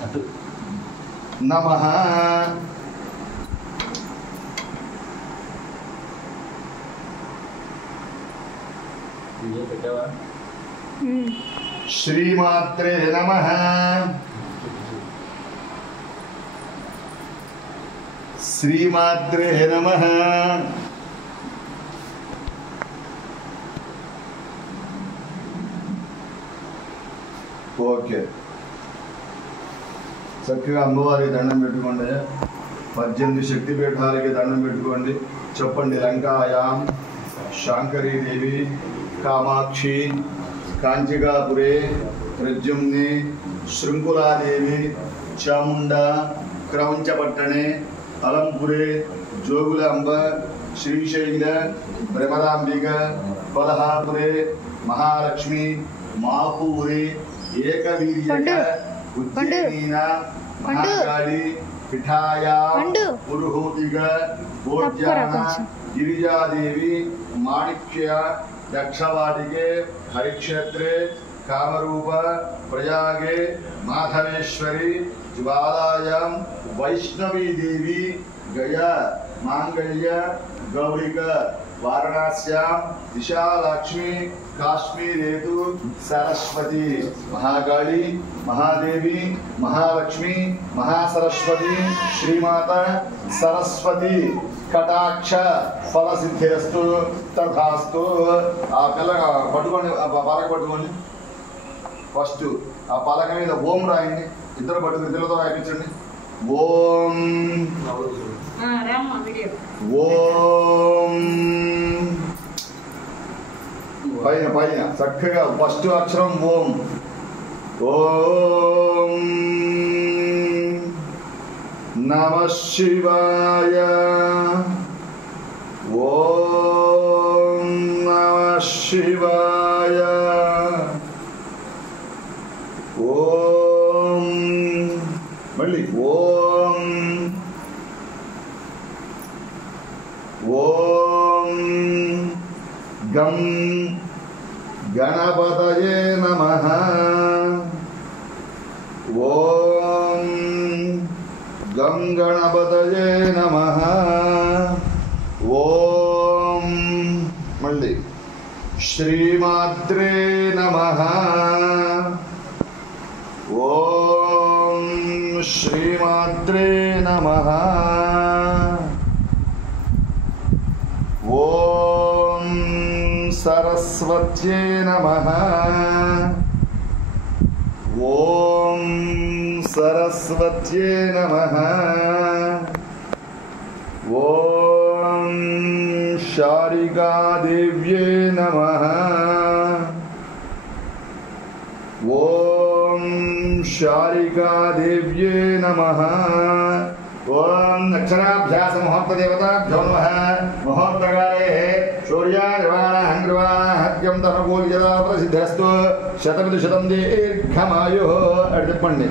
नमः श्रीमात्रे नमः श्रीमात्रे नमः ओके చక్కగా అమ్మవారికి దండం పెట్టుకోండి 18 శక్తిపీఠాలకి దండం పెట్టుకోండి చెప్పండి లంకాయాం శాంకరీ దేవి కామాక్షి కాంచికాపురే ప్రద్యుమ్ని శృంకులాదేవి చాముండా క్రౌంచపట్టణే అలంపురే జోగులాంబ శ్రీశైల భ్రమరాంబిక కొల్హాపురే మహాలక్ష్మి మాపూరే ఏకవీర్యక ఉజ్జయినీన మహాకాళి పిఠాయా పురుహూతిక గోర్జాన గిరిజాదేవి మాణిక్య దక్షవాటికే హరిక్షేత్రే కామరూప ప్రయాగే మాధవేశ్వరి జ్వాలాయాం వైష్ణవీ దేవి గయా మాంగళ్య గౌరిక వారణాస్యాం విశాలాక్ష్మి కాశ్మీరేతు సరస్వతి మహాకాళి మహాదేవి మహాలక్ష్మి మహాసరస్వతి శ్రీమాత సరస్వతి కటాక్ష ఫలసిద్ధిరస్తు తథాస్తు ఆ పిల్ల పట్టుకోండి పలక పట్టుకోండి ఫస్ట్ ఆ పలక మీద ఓం రాయండి ఇద్దరు పట్టుకుని పిల్లతో రాయించండి ఓం ఓం పైన పైన చక్కగా ఫస్ట్ అక్షరం ఓం ఓం నమః శివాయ ఓం నమః శివాయ ఓం మళ్ళీ ఓం ఓం గం గణపతయే నమః ఓం గం గణపతయే నమః ఓం మళ్ళీ శ్రీమాత్రే నమః ఓం శ్రీమాత్రే నమః ఓం సరస్వత్యే నమః ఓం సరస్వత్యే నమః ఓం శారికాదేవ్యే నమః ఓం శారికాదేవ్యే నమః ఓం అక్షరాభ్యాస ముహూర్త దేవతాభ్యో నమః ముహూర్తకాలే సూర్యానిర్వాణహంగ్రవాణహత్యం తనకూలిజలా ప్రసిద్ధిరస్తు శతమిది శతం దీర్ఘమాయు అని చెప్పండి